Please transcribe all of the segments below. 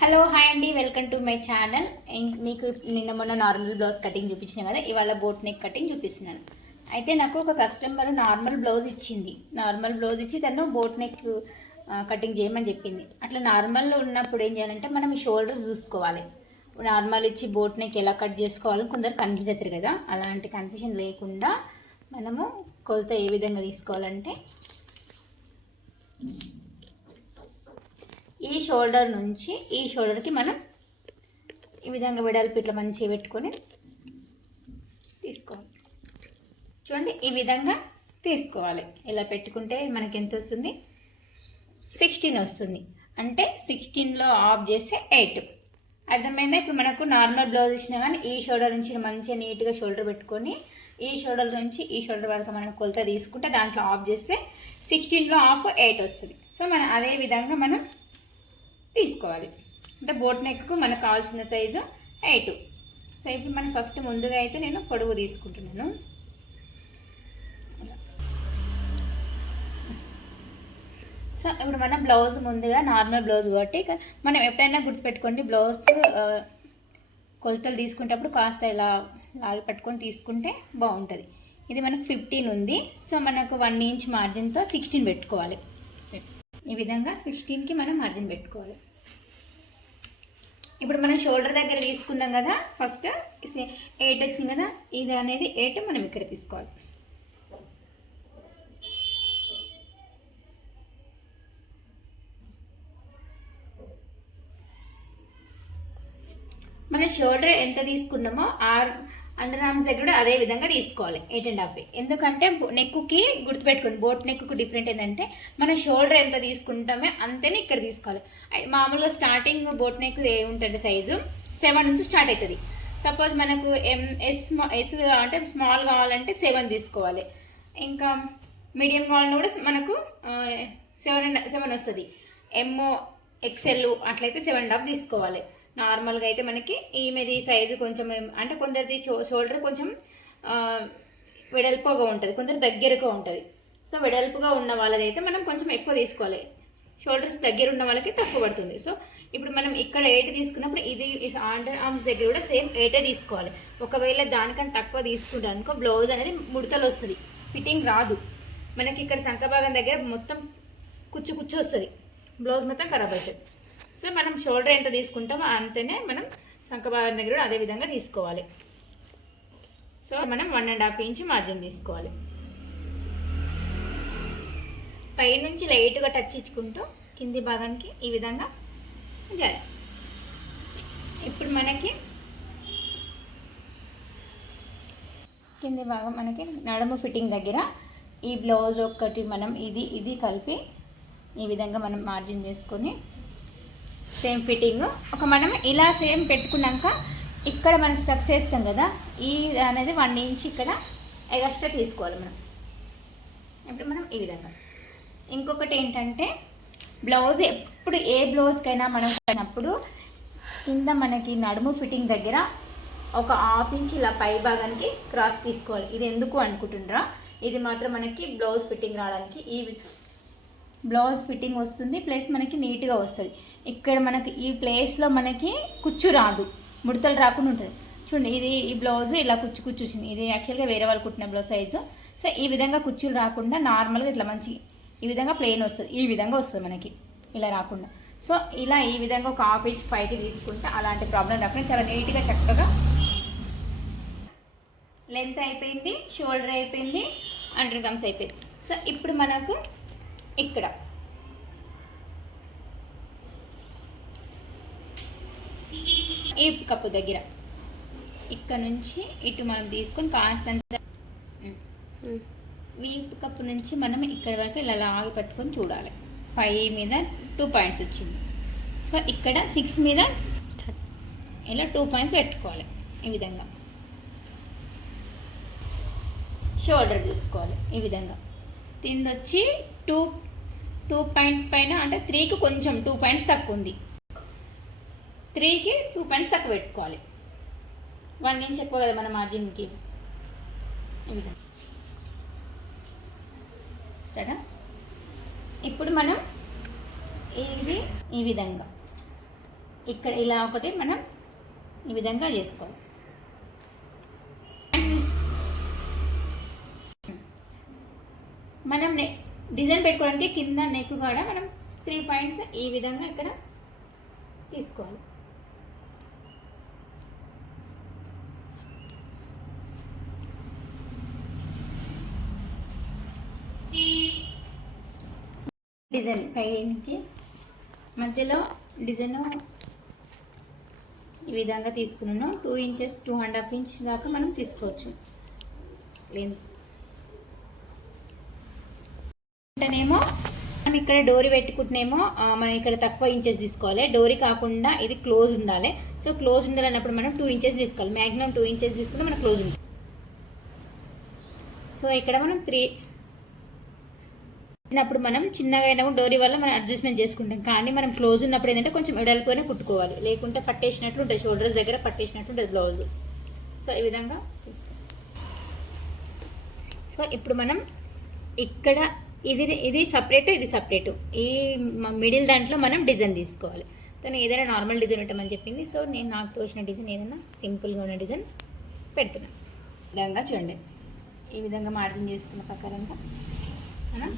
Hello hi అండి. Welcome to my channel మీకు నిన్న మొన్న నార్మల్ బ్లౌజ్ కటింగ్ చూపించిన కదా ఇవాళ బోట్ నెక్ కటింగ్ చూపిస్తున్నాను. అయితే నాకు ఒక కస్టమర్ నార్మల్ బ్లౌజ్ ఇచ్చింది. నార్మల్ బ్లౌజ్ ఇచ్చి తను బోట్ నెక్ కటింగ్ చేయమని చెప్పింది. అట్లా నార్మల్ ఉన్నప్పుడు ఏం చేయాలంటే మనం ఈ షోల్డర్స్ చూసుకోవాలి. నార్మల్ ఇచ్చి బోట్ నెక్ ఎలా కట్ చేసుకోవాలి కొందరు కన్ఫ్యూజ్ కదా అలాంటి కన్ఫ్యూజన్ లేకుండా మనము కొలత ఏ విధంగా తీసుకోవాలంటే ఈ షోల్డర్ నుంచి ఈ షోల్డర్కి మనం ఈ విధంగా వెడల్పు ఇట్లా మంచిగా పెట్టుకొని తీసుకోవాలి. చూడండి ఈ విధంగా తీసుకోవాలి. ఇలా పెట్టుకుంటే మనకి ఎంత వస్తుంది? సిక్స్టీన్ వస్తుంది. అంటే సిక్స్టీన్లో ఆఫ్ చేస్తే ఎయిట్. అర్థమైందా? ఇప్పుడు మనకు నార్మల్ బ్లౌజ్ ఇచ్చినా కానీ ఈ షోల్డర్ నుంచి మంచిగా నీట్గా షోల్డర్ పెట్టుకొని ఈ షోల్డర్ నుంచి ఈ షోల్డర్ వరకు మనం కొలత తీసుకుంటే దాంట్లో ఆఫ్ చేస్తే సిక్స్టీన్లో ఆఫ్ ఎయిట్ వస్తుంది. సో మనం అదే విధంగా మనం తీసుకోవాలి. అంటే బోట్ నెక్కు మనకు కావాల్సిన సైజు ఎయిట్. సో ఇప్పుడు మనం ఫస్ట్ ముందుగా అయితే నేను పొడుగు తీసుకుంటున్నాను. సో ఇప్పుడు మన బ్లౌజ్ ముందుగా నార్మల్ బ్లౌజ్ కాబట్టి మనం ఎప్పుడైనా గుర్తుపెట్టుకోండి బ్లౌజ్ కొలతలు తీసుకునేటప్పుడు కాస్త ఇలా లాగి పట్టుకొని తీసుకుంటే బాగుంటుంది. ఇది మనకు ఫిఫ్టీన్ ఉంది. సో మనకు వన్ ఇంచ్ మార్జిన్తో సిక్స్టీన్ పెట్టుకోవాలి. ఈ విధంగా సిక్స్టీన్కి మనం మార్జిన్ పెట్టుకోవాలి. ఇప్పుడు మనం షోల్డర్ దగ్గర తీసుకున్నాం కదా ఫస్ట్ ఎయిట్ వచ్చింది కదా ఇది అనేది ఎయిట్ మనం ఇక్కడ తీసుకోవాలి. మన షోల్డర్ ఎంత తీసుకున్నామో ఆర్ అండర్ ఆర్మ్స్ దగ్గర కూడా అదే విధంగా తీసుకోవాలి ఎయిట్ అండ్ హాఫ్ ఎందుకంటే నెక్కుకి గుర్తుపెట్టుకోండి బోట్ నెక్కు డిఫరెంట్ ఏంటంటే మన షోల్డర్ ఎంత తీసుకుంటామో అంతేనే ఇక్కడ తీసుకోవాలి. మామూలుగా స్టార్టింగ్ బోట్ నెక్ ఉంటుంది సైజు సెవెన్ నుంచి స్టార్ట్ అవుతుంది సపోజ్ మనకు ఎం ఎస్ ఎస్ అంటే స్మాల్ కావాలంటే సెవెన్ తీసుకోవాలి. ఇంకా మీడియం కావాలన్నా కూడా మనకు సెవెన్ అండ్ సెవెన్ వస్తుంది. ఎంఓ ఎక్సెల్ అట్లయితే సెవెన్ అండ్ హాఫ్ తీసుకోవాలి. నార్మల్గా అయితే మనకి ఈమెది సైజు కొంచెం అంటే కొందరిది షోల్డర్ కొంచెం వెడల్పుగా ఉంటుంది కొందరు దగ్గరగా ఉంటుంది. సో వెడల్పుగా ఉన్న వాళ్ళదైతే మనం కొంచెం ఎక్కువ తీసుకోవాలి. షోల్డర్స్ దగ్గర ఉన్న వాళ్ళకి తక్కువ పడుతుంది. సో ఇప్పుడు మనం ఇక్కడ ఎయిట్ తీసుకున్నప్పుడు ఇది అండర్ ఆర్మ్స్ దగ్గర కూడా సేమ్ ఎయిటే తీసుకోవాలి. ఒకవేళ దానికన్నా తక్కువ తీసుకుంటాం అనుకో బ్లౌజ్ అనేది ముడతలు వస్తుంది. ఫిట్టింగ్ రాదు. మనకి ఇక్కడ సంఖభాగం దగ్గర మొత్తం కుచ్చు కుచ్చు వస్తుంది. బ్లౌజ్ మొత్తం ఖరాబ్ అవుతుంది సో మనం షోల్డర్ ఎంత తీసుకుంటామో అంతనే మనం శంఖభాగం దగ్గర కూడా అదే విధంగా తీసుకోవాలి. సో మనం one and half inch margin తీసుకోవాలి. పైనుంచి లైట్గా టచ్ ఇచ్చుకుంటూ కింది భాగానికి ఈ విధంగా చేయాలి ఇప్పుడు మనకి కింది భాగం మనకి నడుము ఫిట్టింగ్ దగ్గర ఈ బ్లౌజ్ ఒక్కటి మనం ఇది ఇది కలిపి ఈ విధంగా మనం మార్జిన్ చేసుకొని సేమ్ ఫిట్టింగ్. ఒక మనం ఇలా సేమ్ పెట్టుకున్నాక ఇక్కడ మనం స్టక్స్ వేస్తాం కదా ఈ అనేది వన్ ఇంచ్ ఇక్కడ ఎగస్ట్రా తీసుకోవాలి మనం. ఇప్పుడు మనం ఈ విధంగా. ఇంకొకటి ఏంటంటే బ్లౌజ్ ఎప్పుడు ఏ బ్లౌజ్కైనా మనం అయినప్పుడు కింద మనకి నడుము ఫిట్టింగ్ దగ్గర ఒక హాఫ్ ఇంచ్ ఇలా పై భాగానికి క్రాస్ తీసుకోవాలి. ఇది ఎందుకు అనుకుంటుండ్రా ఇది మాత్రం మనకి బ్లౌజ్ ఫిట్టింగ్ రావడానికి ఈ బ్లౌజ్ ఫిట్టింగ్ వస్తుంది ప్లస్ మనకి నీట్గా వస్తుంది. ఇక్కడ మనకి ఈ ప్లేస్లో మనకి కుచ్చు రాదు. ముడతలు రాకుండా ఉంటుంది. చూడండి ఇది ఈ బ్లౌజ్ ఇలా కుచ్చు కుచ్చు వచ్చింది. ఇది యాక్చువల్గా వేరే వాళ్ళు కుట్టిన బ్లౌజ్ సైజు సో ఈ విధంగా కుచ్చులు రాకుండా నార్మల్గా ఇట్లా మంచి ఈ విధంగా ప్లెయిన్ వస్తుంది. ఈ విధంగా వస్తుంది మనకి. ఇలా రాకుండా. సో ఇలా ఈ విధంగా ఒక హాఫ్ ఇంచ్ పైకి తీసుకుంటే అలాంటి ప్రాబ్లం రాకుండా చాలా నీట్గా చక్కగా లెంత్ అయిపోయింది షోల్డర్ అయిపోయింది అండర్ గమ్స్ అయిపోయింది. సో ఇప్పుడు మనకు ఇక్కడ ఈ కప్పు దగ్గర. ఇక్కడ నుంచి ఇటు మనం తీసుకొని కాస్తంత వీపు కప్పు నుంచి మనం ఇక్కడ వరకు ఇలా లాగి పట్టుకొని చూడాలి. ఫైవ్ మీద టూ పాయింట్స్ వచ్చింది. సో ఇక్కడ సిక్స్ మీద ఇలా టూ పాయింట్స్ పెట్టుకోవాలి. ఈ విధంగా. షోల్డర్ చూసుకోవాలి. ఈ విధంగా. వచ్చి టూ టూ పాయింట్ పైన అంటే త్రీకి కొంచెం టూ పాయింట్స్ తక్కువ ఉంది. త్రీకి టూ పాయింట్స్ తక్కువ పెట్టుకోవాలి. వన్ ఇంచ్ ఎక్కువ కదా మన మార్జిన్కి ఈ స్టార్టా ఇప్పుడు మనం ఇది ఈ విధంగా. ఇక్కడ ఇలా ఒకటి మనం ఈ విధంగా చేసుకోవాలి. మనం నెక్ డిజైన్ పెట్టుకోవడానికి కింద నెక్ కూడా మనం త్రీ పాయింట్స్ ఈ విధంగా ఇక్కడ తీసుకోవాలి. డిజైన్ పైకి మధ్యలో డిజైన్ ఈ విధంగా తీసుకున్నాను. Two inches two and half inch దాకా మనం తీసుకోవచ్చు. లెంత్ అంటేనేమో మనం ఇక్కడ డోరీ పెట్టుకుంటేనేమో మనం ఇక్కడ తక్కువ ఇంచెస్ తీసుకోవాలి. డోరీ కాకుండా ఇది క్లోజ్ ఉండాలి. సో క్లోజ్ ఉండాలన్నప్పుడు మనం టూ ఇంచెస్ తీసుకోవాలి. మ్యాక్సిమం టూ ఇంచెస్ తీసుకుంటే మనకు క్లోజ్ ఉంటుంది. సో ఇక్కడ మనం త్రీ ఉన్నప్పుడు మనం చిన్నగా అయినా కూడా డోరీ వల్ల మనం అడ్జస్ట్మెంట్ చేసుకుంటాం. కానీ మనం క్లోజ్ ఉన్నప్పుడు ఏంటంటే కొంచెం ఎడలిపోయినా కుట్టుకోవాలి. లేకుంటే పట్టేసినట్లు ఉంటుంది షోల్డర్స్ దగ్గర పట్టేసినట్టు ఉంటుంది బ్లౌజ్ సో ఈ విధంగా సో ఇప్పుడు మనం ఇక్కడ ఇది ఇది సపరేట్ ఇది సపరేట్ ఈ మిడిల్ దాంట్లో మనం డిజైన్ తీసుకోవాలి. తను ఏదైనా నార్మల్ డిజైన్ పెట్టమని చెప్పింది. సో నేను నాకు తోచిన డిజైన్ ఏదైనా సింపుల్గా ఉన్న డిజైన్ పెడుతున్నాను ఈ విధంగా చూడండి. ఈ విధంగా మార్జిన్ చేసుకున్న ప్రకారంగా మనం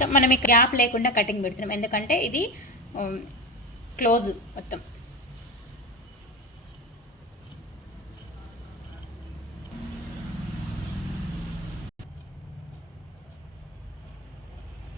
సో మనం ఇక్కడ గ్యాప్ లేకుండా కటింగ్ పెడుతున్నాం. ఎందుకంటే ఇది క్లోజ్ మొత్తం.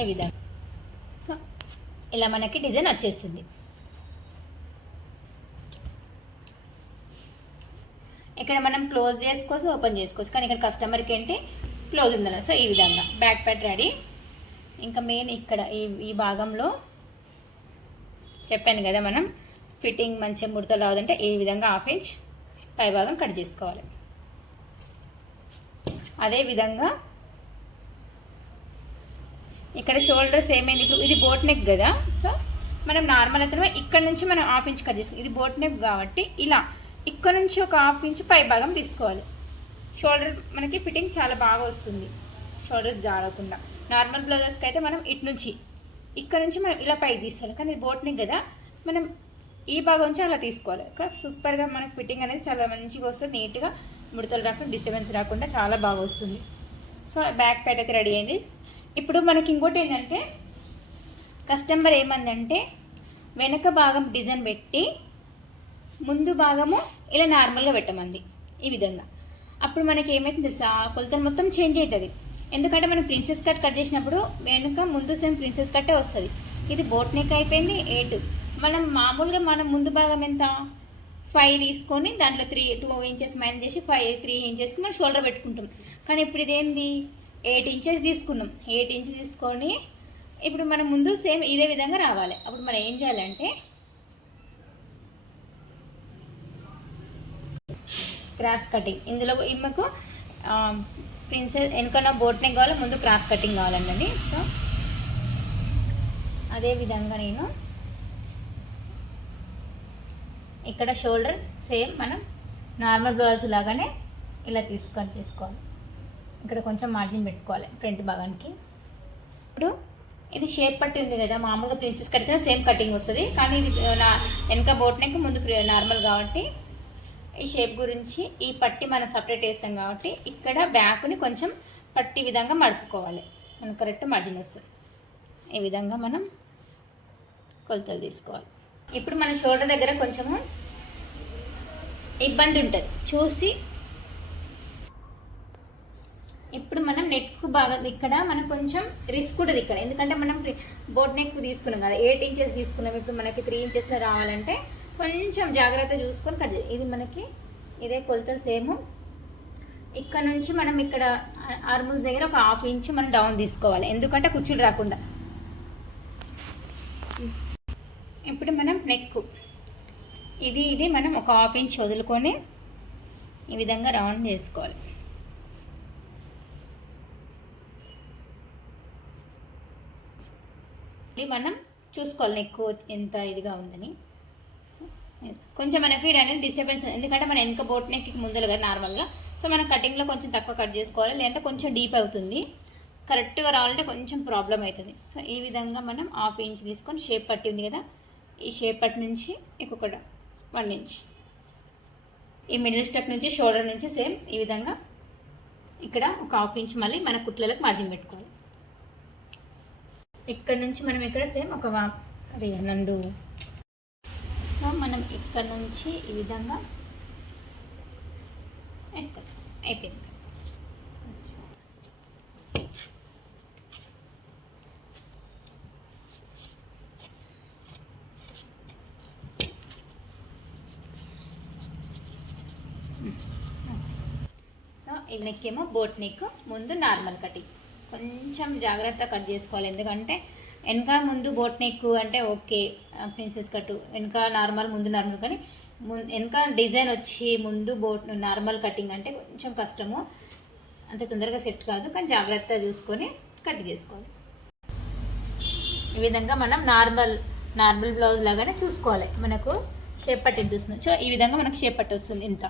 ఏ విధంగా? సో ఇలా మనకి డిజైన్ వచ్చేసింది. ఇక్కడ మనం క్లోజ్ చేసుకోవచ్చు ఓపెన్ చేసుకోవచ్చు. కానీ ఇక్కడ కస్టమర్కి ఏంటి? క్లోజ్ ఉండాలి సో ఈ విధంగా. Back part ready. ఇంకా మెయిన్ ఇక్కడ ఈ ఈ భాగంలో చెప్పాను కదా మనం ఫిట్టింగ్ మంచిగా ముడతలు రావదంటే ఈ విధంగా హాఫ్ ఇంచ్ పై భాగం కట్ చేసుకోవాలి. అదే విధంగా ఇక్కడ షోల్డర్స్ ఏమైంది ఇప్పుడు ఇది బోట్ నెక్ కదా సో మనం నార్మల్ అయితే ఇక్కడ నుంచి మనం హాఫ్ ఇంచ్ కట్ చేసుకోవాలి. ఇది బోట్ నెక్ కాబట్టి ఇలా ఇక్కడ నుంచి ఒక హాఫ్ ఇంచ్ పై భాగం తీసుకోవాలి. షోల్డర్ మనకి ఫిట్టింగ్ చాలా బాగా వస్తుంది. షోల్డర్స్ జారకుండా. నార్మల్ బ్లౌజెస్కి అయితే మనం ఇటు నుంచి ఇక్కడ నుంచి మనం ఇలా పైకి తీసుకోవాలి. కానీ ఇది కదా మనం ఈ భాగం నుంచి అలా తీసుకోవాలి. సూపర్గా మనకి ఫిట్టింగ్ అనేది చాలా మంచిగా వస్తుంది. నీట్గా ముడతలు రాకుండా డిస్టర్బెన్స్ రాకుండా చాలా బాగా వస్తుంది. సో బ్యాక్ ప్యాట్ అయితే రెడీ అయింది. ఇప్పుడు మనకి ఇంకోటి ఏంటంటే కస్టమర్ ఏమందంటే వెనక భాగం డిజైన్ పెట్టి ముందు భాగము ఇలా నార్మల్గా పెట్టమంది. ఈ విధంగా. అప్పుడు మనకి ఏమైతుంది తెలుసా? కొలతలు మొత్తం చేంజ్ అవుతుంది. ఎందుకంటే మనం ప్రిన్సెస్ కట్ కట్ చేసినప్పుడు వెనుక ముందు సేమ్ ప్రిన్సెస్ కట్టే వస్తుంది. ఇది బోట్ నెక్ అయిపోయింది ఎయిట్ మనం మామూలుగా మనం ముందు భాగం ఎంత? ఫైవ్ తీసుకొని దాంట్లో త్రీ టూ ఇంచెస్ మైనస్ చేసి ఫైవ్ త్రీ ఇంచెస్కి మనం షోల్డర్ పెట్టుకుంటాం. కానీ ఇప్పుడు ఇదేంది ఎయిట్ ఇంచెస్ తీసుకున్నాం. ఎయిట్ ఇంచెస్ తీసుకొని ఇప్పుడు మనం ముందు సేమ్ ఇదే విధంగా రావాలి. అప్పుడు మనం ఏం చేయాలంటే క్రాస్ కటింగ్ ఇందులో ఇమ్మకు ప్రిన్సెస్ వెనుకన్న బోట్ నెక్ కావాలి? ముందు క్రాస్ కటింగ్ కావాలండి సో అదే విధంగా నేను ఇక్కడ షోల్డర్ సేమ్ మనం నార్మల్ బ్లౌజ్ లాగానే ఇలా తీసుకొని చేసుకోవాలి. ఇక్కడ కొంచెం మార్జిన్ పెట్టుకోవాలి ఫ్రంట్ భాగానికి. ఇప్పుడు ఇది షేప్ పట్టి ఉంది కదా మామూలుగా ప్రిన్సెస్ కడితే సేమ్ కటింగ్ వస్తుంది. కానీ ఇది నా వెనక బోట్ నెక్ ముందు నార్మల్ కాబట్టి ఈ షేప్ గురించి ఈ పట్టి మనం సపరేట్ వేస్తాం కాబట్టి ఇక్కడ బ్యాక్ని కొంచెం పట్టి విధంగా మడుపుకోవాలి. మనం కరెక్ట్ మర్జిన్ వస్తుంది ఈ విధంగా మనం కొలతలు తీసుకోవాలి. ఇప్పుడు మన షోల్డర్ దగ్గర కొంచెము ఇబ్బంది ఉంటుంది. చూసి ఇప్పుడు మనం నెట్కు బాగా ఇక్కడ మనం కొంచెం రిస్క్ ఉంటుంది ఇక్కడ. ఎందుకంటే మనం బోట్ నెక్ తీసుకున్నాం కదా. ఎయిట్ ఇంచెస్ తీసుకున్నాం. ఇప్పుడు మనకి త్రీ ఇంచెస్లో రావాలంటే కొంచెం జాగ్రత్త చూసుకొని కట్ ఇది మనకి ఇదే కొలతలు సేమ్. ఇక్కడ నుంచి మనం ఇక్కడ ఆర్మూల్స్ దగ్గర ఒక హాఫ్ ఇంచ్ మనం డౌన్ తీసుకోవాలి. ఎందుకంటే కుచ్చులు రాకుండా. ఇప్పుడు మనం నెక్ ఇది ఇది మనం ఒక హాఫ్ ఇంచ్ వదులుకొని ఈ విధంగా రౌండ్ చేసుకోవాలి. ఇది మనం చూసుకోవాలి నెక్ ఎంత ఇదిగా ఉందని. కొంచెం మనకి ఇది అనేది డిస్టర్బెన్స్ ఎందుకంటే మన వెనక బోట్ నెక్కి ముందలు కదా నార్మల్గా సో మనం కటింగ్లో కొంచెం తక్కువ కట్ చేసుకోవాలి లేదంటే కొంచెం డీప్ అవుతుంది. కరెక్ట్గా రావాలంటే కొంచెం ప్రాబ్లం అవుతుంది. సో ఈ విధంగా మనం హాఫ్ ఇంచ్ తీసుకొని షేప్ పట్టి ఉంది కదా ఈ షేప్ పట్టి నుంచి ఇంకొకటి వన్ ఇంచ్ ఈ మిడిల్ స్టెప్ నుంచి షోల్డర్ నుంచి సేమ్ ఈ విధంగా ఇక్కడ ఒక హాఫ్ ఇంచ్ మళ్ళీ మన కుట్లలకు మార్జిన్ పెట్టుకోవాలి. ఇక్కడ నుంచి మనం ఇక్కడ సేమ్ ఒక వా నందు. సో మనం ఇక్కడ నుంచి ఈ విధంగా వేస్తాం. అయిపోయింది. సో ఈ నెక్ ఏమో బోట్ నెక్ ముందు నార్మల్ కటింగ్ కొంచెం జాగ్రత్త కట్ చేసుకోవాలి. ఎందుకంటే వెనక ముందు బోట్ నెక్ అంటే ఓకే ప్రిన్సెస్ కట్టు. వెనక నార్మల్ ముందు నార్మల్ కానీ ముందు వెనక డిజైన్ వచ్చి ముందు బోట్ నార్మల్ కటింగ్ అంటే కొంచెం కష్టము. అంత తొందరగా సెట్ కాదు కానీ జాగ్రత్త చూసుకొని కట్ చేసుకోవాలి. ఈ విధంగా మనం నార్మల్ నార్మల్ బ్లౌజ్ లాగానే చూసుకోవాలి. మనకు షేప్ పట్టి ఎంత వస్తుంది. సో ఈ విధంగా మనకు షేప్ పట్టి వస్తుంది ఇంత.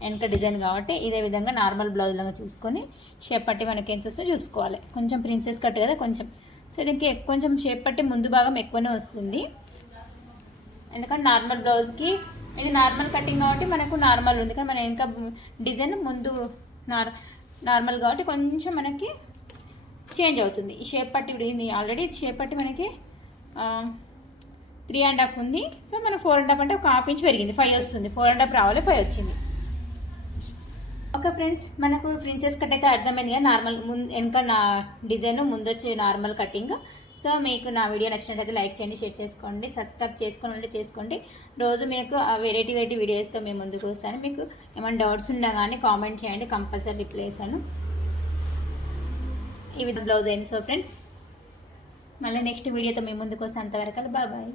వెనక డిజైన్ కాబట్టి ఇదే విధంగా నార్మల్ బ్లౌజ్ లాగా చూసుకొని షేప్ పట్టి మనకి ఎంత వస్తుందో చూసుకోవాలి. కొంచెం ప్రిన్సెస్ కట్ కదా కొంచెం. సో దీనికి కొంచెం షేప్ పట్టి ముందు భాగం ఎక్కువనే వస్తుంది. ఎందుకంటే నార్మల్ బ్లౌజ్కి ఇది నార్మల్ కటింగ్ కాబట్టి మనకు నార్మల్ ఉంది. కానీ మన ఇంకా డిజైన్ ముందు నార్ నార్మల్ కాబట్టి కొంచెం మనకి చేంజ్ అవుతుంది. ఈ షేప్ పట్టి ఇప్పుడు ఆల్రెడీ షేప్ పట్టి మనకి త్రీ అండ్ హాఫ్ ఉంది. సో మనం ఫోర్ అండ్ హాఫ్ అంటే ఒక హాఫ్ ఇంచ్ పెరిగింది. ఫైవ్ వస్తుంది. ఫోర్ అండ్ హాఫ్ రావాలి ఫైవ్ వచ్చింది. ఓకే ఫ్రెండ్స్ మనకు ప్రిన్సెస్ కట్ అయితే అర్థమైంది కదా నార్మల్ ముందు వెనక నా డిజైన్ ముందు వచ్చే నార్మల్ కటింగ్. సో మీకు నా వీడియో నచ్చినట్లయితే లైక్ చేయండి షేర్ చేసుకోండి సబ్స్క్రైబ్ చేసుకున్నట్టు ఉంటే చేసుకోండి. రోజు మీకు వెరైటీ వెరైటీ వీడియోస్తో మేము ముందుకు వస్తాను. మీకు ఏమైనా డౌట్స్ ఉన్నా కానీ కామెంట్ చేయండి కంపల్సరీ రిప్లై చేస్తాను. ఈ విధంగా బ్లౌజ్ అయింది సో ఫ్రెండ్స్ మళ్ళీ నెక్స్ట్ వీడియోతో మేము ముందుకు వస్తాను. అంతవరకు బాబాయ్